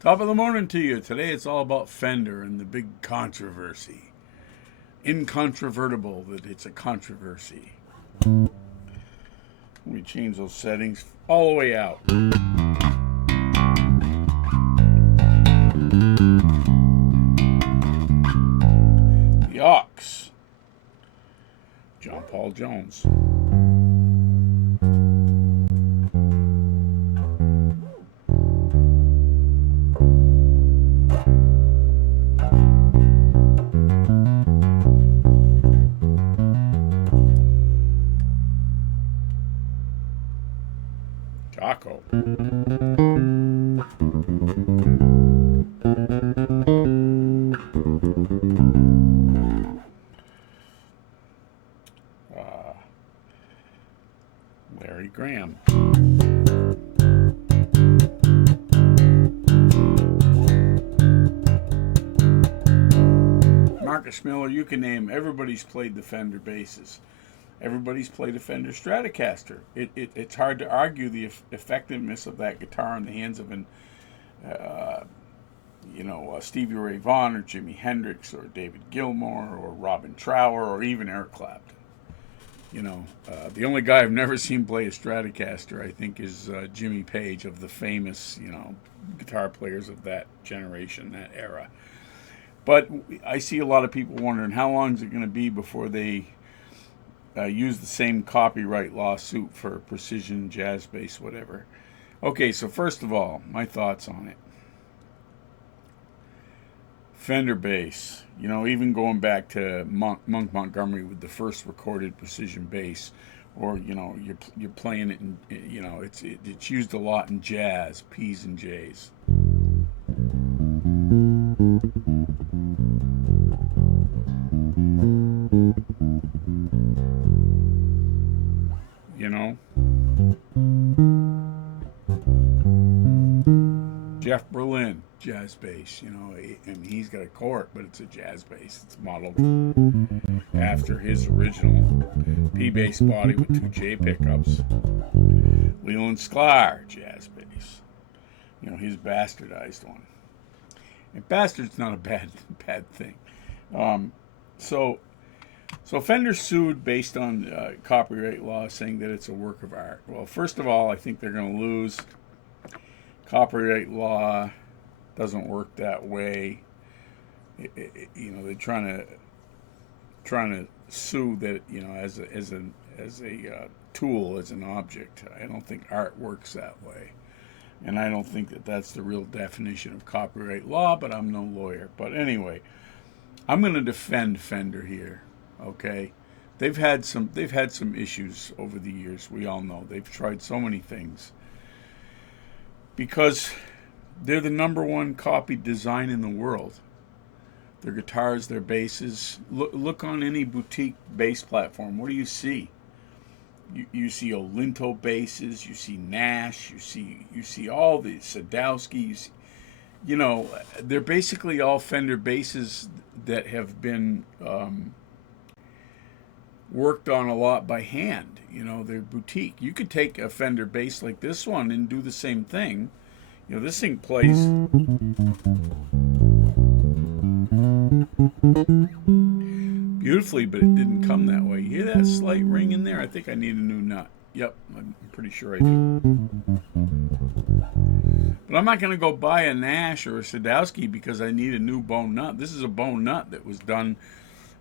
Top of the morning to you. Today it's all about Fender and the big controversy. Incontrovertible that it's a controversy. Let me change those settings all the way out. The Ox. John Paul Jones. Jocko. Uh, Larry Graham. Marcus Miller, you can name, everybody's played the Fender basses. Everybody's played a Fender Stratocaster. It's hard to argue the effectiveness of that guitar in the hands of uh, Stevie Ray Vaughan or Jimi Hendrix or David Gilmour or Robin Trower or even Eric Clapton. The only guy I've never seen play a Stratocaster, I think, is Jimmy Page, of the famous, guitar players of that generation, that era. But I see a lot of people wondering how long is it going to be before they use the same copyright lawsuit for precision jazz bass, whatever. Okay, so first of all, my thoughts on it. Fender bass, even going back to Monk Montgomery with the first recorded precision bass, or you're playing it, and it's used a lot in jazz, P's and J's. You know, Jeff Berlin, jazz bass. He's got a Cort, but it's a jazz bass. It's modeled after his original P bass body with two J pickups. Leland Sklar, jazz bass. His bastardized one. And bastard's not a bad thing. So Fender sued based on copyright law, saying that it's a work of art. Well, first of all, I think they're going to lose. Copyright law doesn't work that way. They're trying to sue that as a tool, as an object. I don't think art works that way, and I don't think that that's the real definition of copyright law. But I'm no lawyer. But anyway, I'm going to defend Fender here. Okay, they've had some issues over the years. We all know they've tried so many things because they're the number one copied design in the world. Their guitars, their basses. Look on any boutique bass platform. What do you see? You see Olinto basses. You see Nash. You see all the Sadowski. They're basically all Fender basses that have been worked on a lot by hand. They're boutique. You could take a Fender bass like this one and do the same thing. This thing plays beautifully, but it didn't come that way. You hear that slight ring in there? I think I need a new nut. Yep, I'm pretty sure I do. But I'm not going to go buy a Nash or a Sadowski because I need a new bone nut. This is a bone nut that was done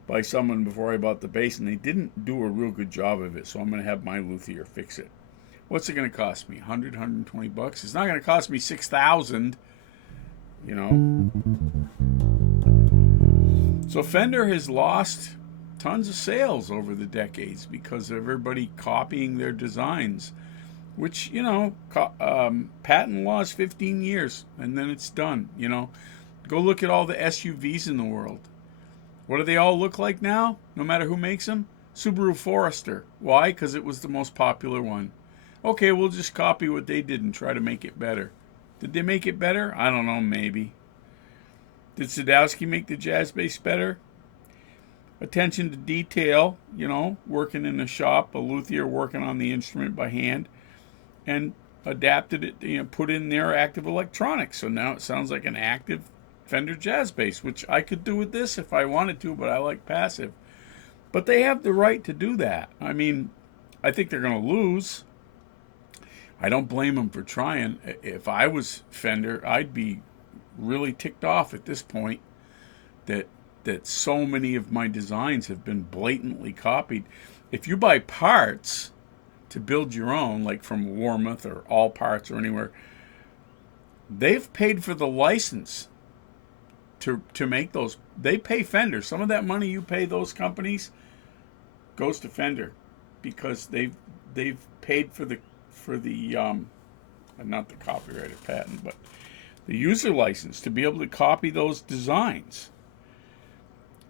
by someone before I bought the bass, and they didn't do a real good job of it, so I'm going to have my luthier fix it. What's it going to cost me? 100, 120 bucks? It's not going to cost me 6,000, So Fender has lost tons of sales over the decades because of everybody copying their designs, which, patent law is 15 years, and then it's done, Go look at all the SUVs in the world. What do they all look like now, no matter who makes them? Subaru Forester. Why? Because it was the most popular one. Okay, we'll just copy what they did and try to make it better. Did they make it better? I don't know, maybe. Did Sadowski make the jazz bass better? Attention to detail, working in a shop, a luthier working on the instrument by hand, and adapted it, put in their active electronics. So now it sounds like an active Fender jazz bass, which I could do with this if I wanted to, but I like passive. But they have the right to do that. I mean, I think they're going to lose. I don't blame them for trying. If I was Fender, I'd be really ticked off at this point that so many of my designs have been blatantly copied. If you buy parts to build your own, like from Warmoth or All Parts or anywhere, they've paid for the license to make those. They pay Fender. Some of that money you pay those companies goes to Fender because they've paid for the not the copyright or patent, but the user license to be able to copy those designs.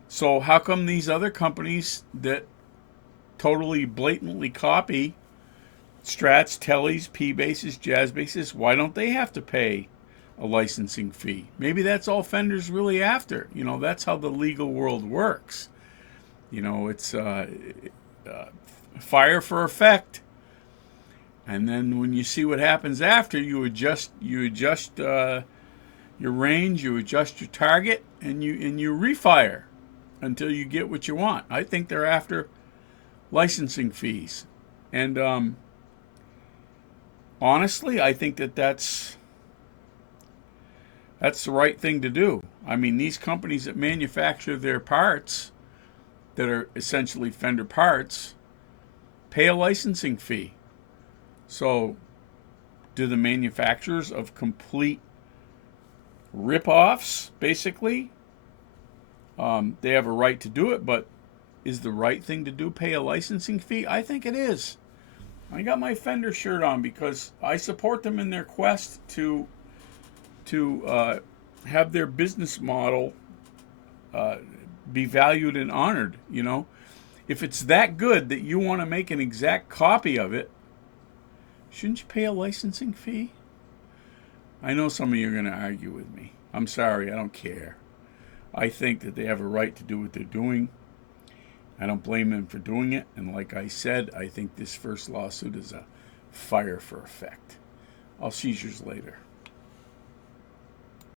So how come these other companies that totally blatantly copy Strats, Tellys, P basses, jazz basses, why don't they have to pay a licensing fee? Maybe that's all Fender's really after. That's how the legal world works. It's fire for effect, and then when you see what happens after, you adjust your range, you adjust your target, and you refire until you get what you want. I think they're after licensing fees, and honestly, I think that's the right thing to do. I mean, these companies that manufacture their parts, that are essentially Fender parts, pay a licensing fee. So, do the manufacturers of complete rip-offs, basically, they have a right to do it, but is the right thing to do pay a licensing fee? I think it is. I got my Fender shirt on because I support them in their quest to have their business model be valued and honored. If it's that good that you want to make an exact copy of it, shouldn't you pay a licensing fee? I know some of you are going to argue with me. I'm sorry, I don't care. I think that they have a right to do what they're doing. I don't blame them for doing it. And like I said, I think this first lawsuit is a fire for effect. I'll see you later.